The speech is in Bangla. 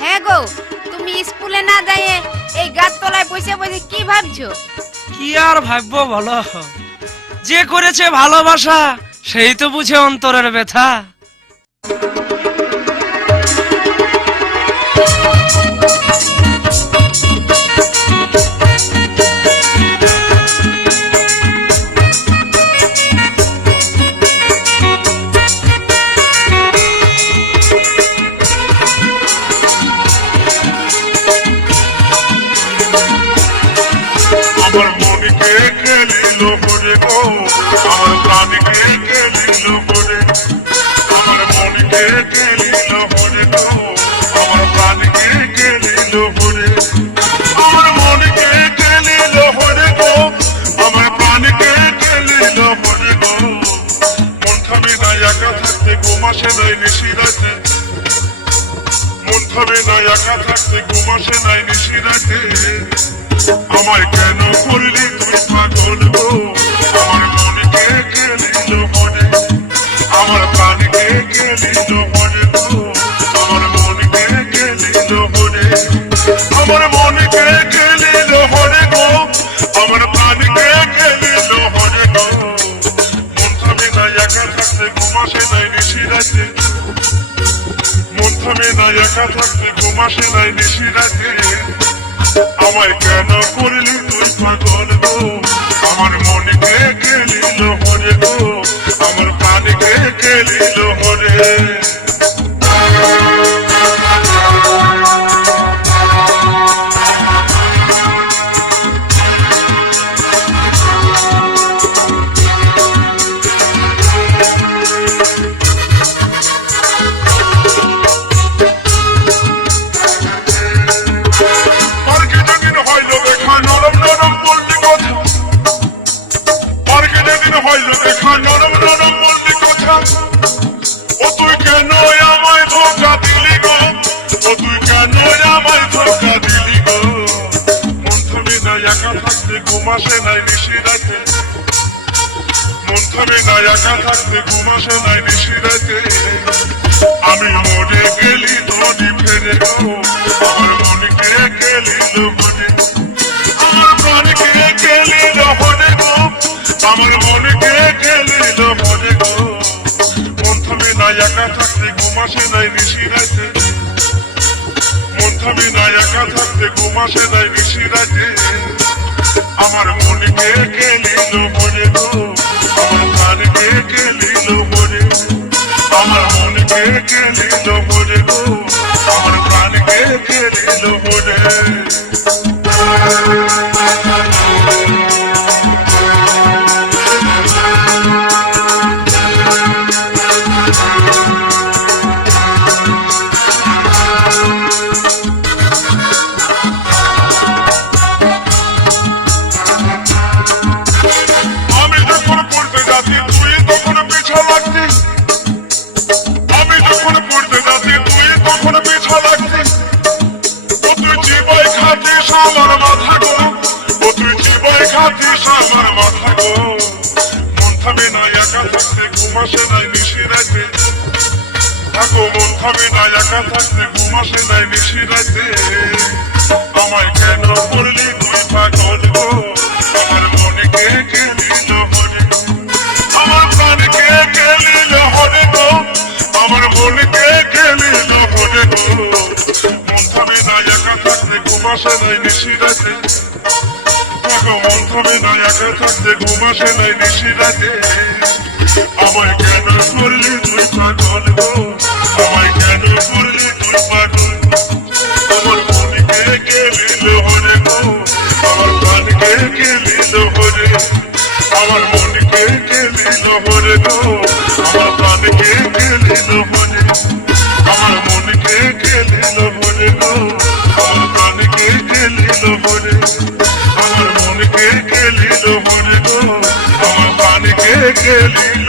হ্যাঁ গো, তুমি স্কুলে না যাইয়ে এই গাছ তলায় বসে বসে কি ভাবছো? কি আর ভাববো বলো, যে করেছে ভালোবাসা সেই তো বুঝে অন্তরের ব্যথা। আমার মনকে খেলিল করে গো, আমার প্রাণকে খেলিল করে, আমার মনকে খেলিল করে গো, আমার প্রাণকে খেলিল করে, আমার মনকে খেলিল করে গো, আমার প্রাণকে খেলিল করে গো। মন থামে না একা থাকতে, ঘুম আসে নাই নিশি রাতে, মন থামে না একা থাকতে, ঘুম আসে নাই নিশি রাতে। আমায় কেন করলি তুই পাগল গো, আমার মনকে খেলিল মনে, আমার প্রাণকে খেলিল মনে গো, আমার মনকে খেলিল মনে, আমার মনকে খেলিল মনে গো, আমার প্রাণকে খেলিল মনে গো। মন থামে না একা থাকতে, ঘুম আসে নাই নিশি রাতে, মন থামে না একা থাকতে, ঘুম আসে নাই নিশি রাতে। আমায় কেন করলি তুই পাগল গো, আমার মনকে খেলিল মনে গো, আমার প্রাণকে খেলিল মনে। ঘুম আসে নাই নিশি রাতে, মন থামে না একা থাকতে, ঘুম আসে নাই নিশি রাতে। আমি মরে গেলি নদী ফেরে গো, আমার মনকে খেলিল মনে, আমার প্রাণকে খেলিল মনে গো, আমার মনকে খেলিল মনে গো। মন থামে না একা থাকতে, ঘুম আসে নাই নিশি রাতে, মন থামে না একা থাকতে, ঘুম আসে নাই নিশি রাতে। আমার মনকে খেলিল মনে গো, আমার প্রাণকে খেলিল মনে, আমার মনকে খেলিল মনে গো, আমার প্রাণকে খেলিল মনে। আমার মাথা গো, ও তুই জীবয় খাতিস আমার মাথা গো। মন থামে না একা থাকতে, ঘুম আসে নাই নিশি রাতে, থাকো মন থামে না একা থাকতে, ঘুম আসে নাই নিশি রাতে। আমায় কেন করলি তুই পাগল গো, আমার মনকে খেলিল মনে, আমার প্রাণকে খেলিল মনে গো, আমার মনকে খেলিল মনে গো। মন থামে না একা থাকতে, ঘুম আসে নাই নিশি রাতে, থাকো মন থামে না একা থাকতে, ঘুম আসে নাই নিশি রাতে। আমায় কেন করলি তুই পাগল গো, আমায় কেন করলি তুই পাগল, আমার মনকে খেলিল মনে গো, আমার প্রাণকে খেলিল মনে, আমার মনকে খেলিল মনে গো, আমার প্রাণকে খেলিল মনে, আমার মনকে খেলিল মনে গো, আমার প্রাণকে খেলিল মনে, আমার মনকে খেলিল মনে গো, আমার প্রাণকে খেলিল